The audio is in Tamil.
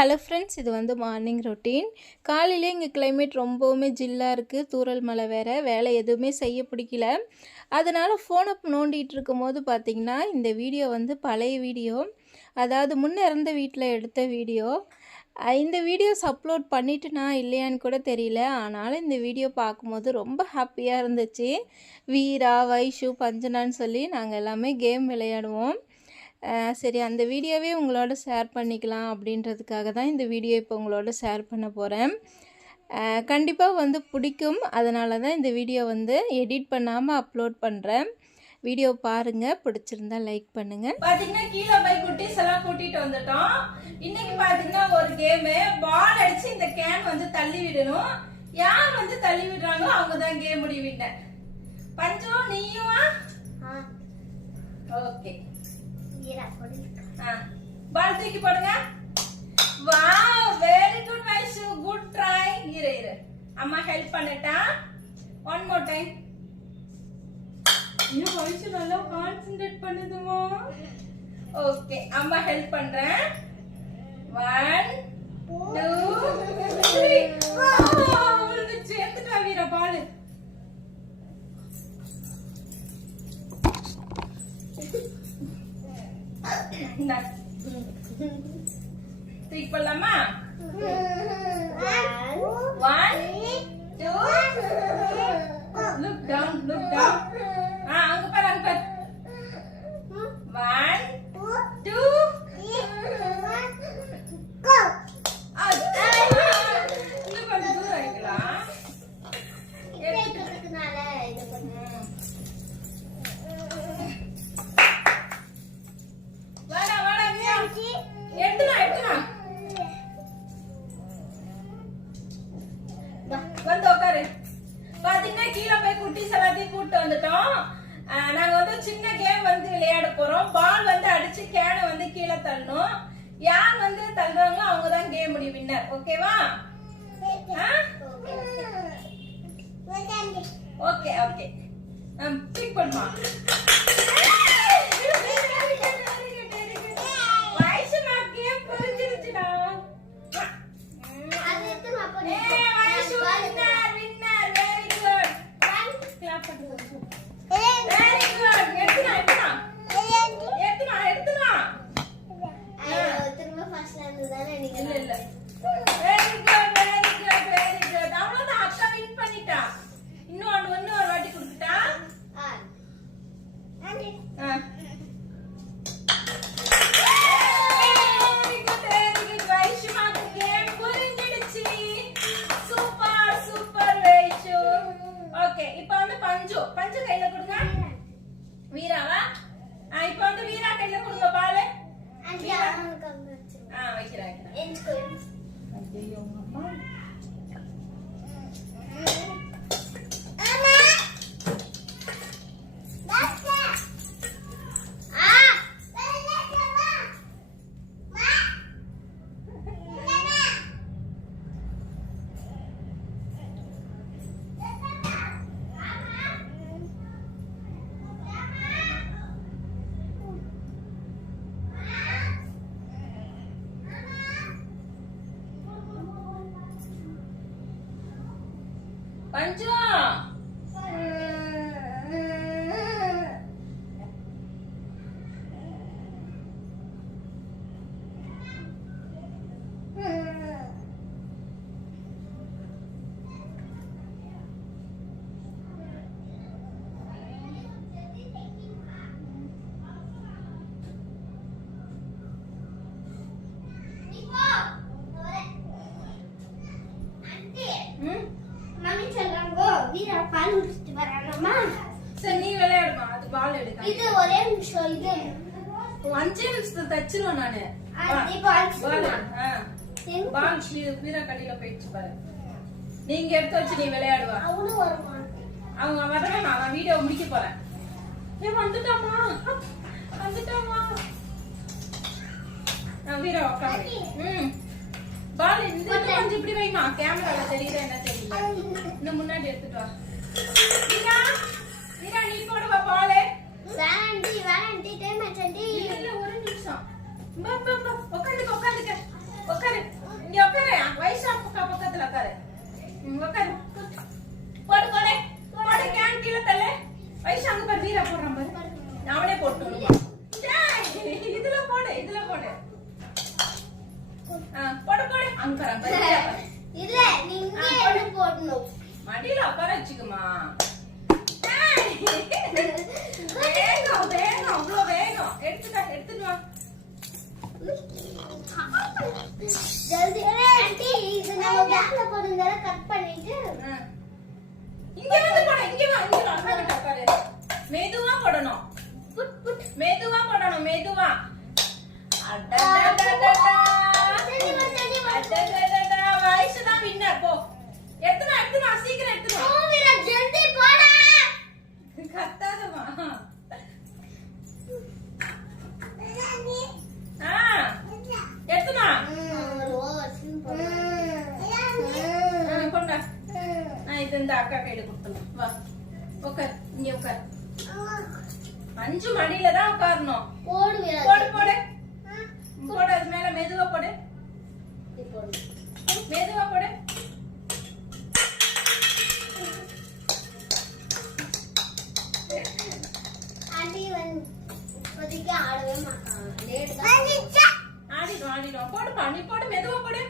ஹலோ ஃப்ரெண்ட்ஸ், இது வந்து மார்னிங் ரொட்டீன். காலையிலே இங்கே கிளைமேட் ரொம்பவுமே ஜில்லாக இருக்குது. தூறல் மழை வேறு. வேலை எதுவுமே செய்ய பிடிக்கல. அதனால் ஃபோனை நோண்டிகிட்டு இருக்கும்போது பார்த்திங்கன்னா, இந்த வீடியோ வந்து பழைய வீடியோ. அதாவது முன்னே இருந்த வீட்டில் எடுத்த வீடியோ. இந்த வீடியோஸ் அப்லோட் பண்ணிவிட்டுனா இல்லையான்னு கூட தெரியல. ஆனாலும் இந்த வீடியோ பார்க்கும்போது ரொம்ப ஹாப்பியாக இருந்துச்சு. வீரா, வைஷு, பஞ்சனான்னு சொல்லி நாங்கள் எல்லாமே கேம் விளையாடுவோம். சரி, அந்த வீடியோவே உங்களோட ஷேர் பண்ணிக்கலாம் அப்படின்றதுக்காக தான் இந்த வீடியோ இப்போ உங்களோட ஷேர் பண்ண போகிறேன். கண்டிப்பாக வந்து பிடிக்கும். அதனால தான் இந்த வீடியோ வந்து எடிட் பண்ணாமல் அப்லோட் பண்ணுறேன். வீடியோ பாருங்கள், பிடிச்சிருந்தா லைக் பண்ணுங்கள். பார்த்தீங்கன்னா கீழே போய் குட்டீஸ் எல்லாம் கூட்டிகிட்டு வந்துட்டோம். இன்னைக்கு பார்த்தீங்கன்னா ஒரு கேமு, பால் அடித்து இந்த கேன் வந்து தள்ளி விடணும். யார் வந்து தள்ளி விடுறாங்களோ அவங்க தான் கேம் முடிவிட்ட. பஞ்சு, நீயுமா? ஓகே, பால் தூக்கி போடுங்க. Wow, very good Vaishu, good try. இரு அம்மா ஹெல்ப் பண்ணட்டா. One more time. இன்னும் வைஷு நல்லா கான்சென்ட்ரேட் பண்ணுதுமா. ஓகே, அம்மா ஹெல்ப் பண்றேன். 1 2 3. விழுந்துச்சு. எடுத்துட்டு வா வீரா பால். தூக்கி போடலாமா? 1 2. Look down, look down. அங்க பாரு, அங்க பாரு. 1 2 go. இன்னும் கொஞ்சம் தூரம் வைக்கலாம். வந்து உட்காரு. பாத்தீங்கன்னா கீழே போய் குட்டீஸ் எல்லாத்தையும் கூட்டு வந்துட்டோம். நாங்க வந்து சின்ன கேம் வந்து விளையாட போறோம். பால் வந்து அடிச்சு கேனை வந்து கீழே தள்ளணும். யார் வந்து தள்ளுறாங்களோ அவங்க தான் கேம் முடியும் வின்னர். ஓகேவா? ஓகே ஓகே, பிக் பண்ணுமா. பஞ்சு கையில கொடுங்க. வீராவா? இப்ப வந்து வீரா கையில கொடுங்க பால். வைக்கிறேன். ஐயோ அம்மா. பஞ்சு, வீரா பால் குடிச்சிட்டு வரானமா. சரி, நீ விளையாடுமா. அது பால் எடுக்க. இது ஒரே நிமிஷம். இது 5 நிமிஷத்துல தச்சிருவேன் நானு. பால் வீரா கடையில போயிடுச்சு பாரு. நீங்க எடுத்து வச்சு நீ விளையாடுவா. அவனும் வருவான். அவங்க வரவே நான் வீடியோ முடிக்க போறேன். வந்துட்டாமா, வந்துட்டாமா. நான் வீரா உட்காந்து பால் இந்த கொஞ்சம் இப்படி வைமா. கேமரால தெரியுதா என்ன தெரியல. இன்னும் முன்னாடி எடுத்துட்டு வா. வீரா, வீரா நீ போடுவா பால். வேண்டாண்டி டைம் ஆச்சண்டி. இல்ல, ஒரு நிமிஷம். உட்காந்துக்க உட்காந்துக்க உட்காரு. உட்காரு உட்காரு போடு போடு போடு கேன் கீழே தள்ளு வைஷு அங்க பாரு வீரா போடுறான் பாரு அவனே போட்டு விடுவான் இதுல போடு போடு போடு அங்க பாரு இல்ல நீங்க என்ன போடணும் மடியில உட்கார வச்சுக்குமா வேகம் வேகம் அவ்வளோ வேகம் எடுத்துட்டு வா ஜல்தி ஆண்டி இது நம்ம பேக்ல போடுறத கட் பண்ணிட்டு இங்க வந்து போடு இங்க வா அங்க வந்து உட்காரு மெதுவா போடணும் மெதுவா போடணும் மெதுவா வயசு தான் வின்னர் போ எடுத்துனா சீக்கிரம் எடுத்துனா வீரா ஜல்தி போடா கத்தாதமா எடுத்துனா கொண்டா இது இந்த அக்கா கையில கொடுத்துடலாம் வா உட்கார் இங்க உட்கார் 5 மடியில தான் உட்காரணும் போடு வீரா போடு போடு போடு அது மேல மெதுவா போடு மெதுவா போடு ஆண்டி வந்து இப்போதைக்கு ஆடவே மாட்டாங்க லேட் தான் ஆடிடும் போடுப்பா நீ போடு மெதுவா போடு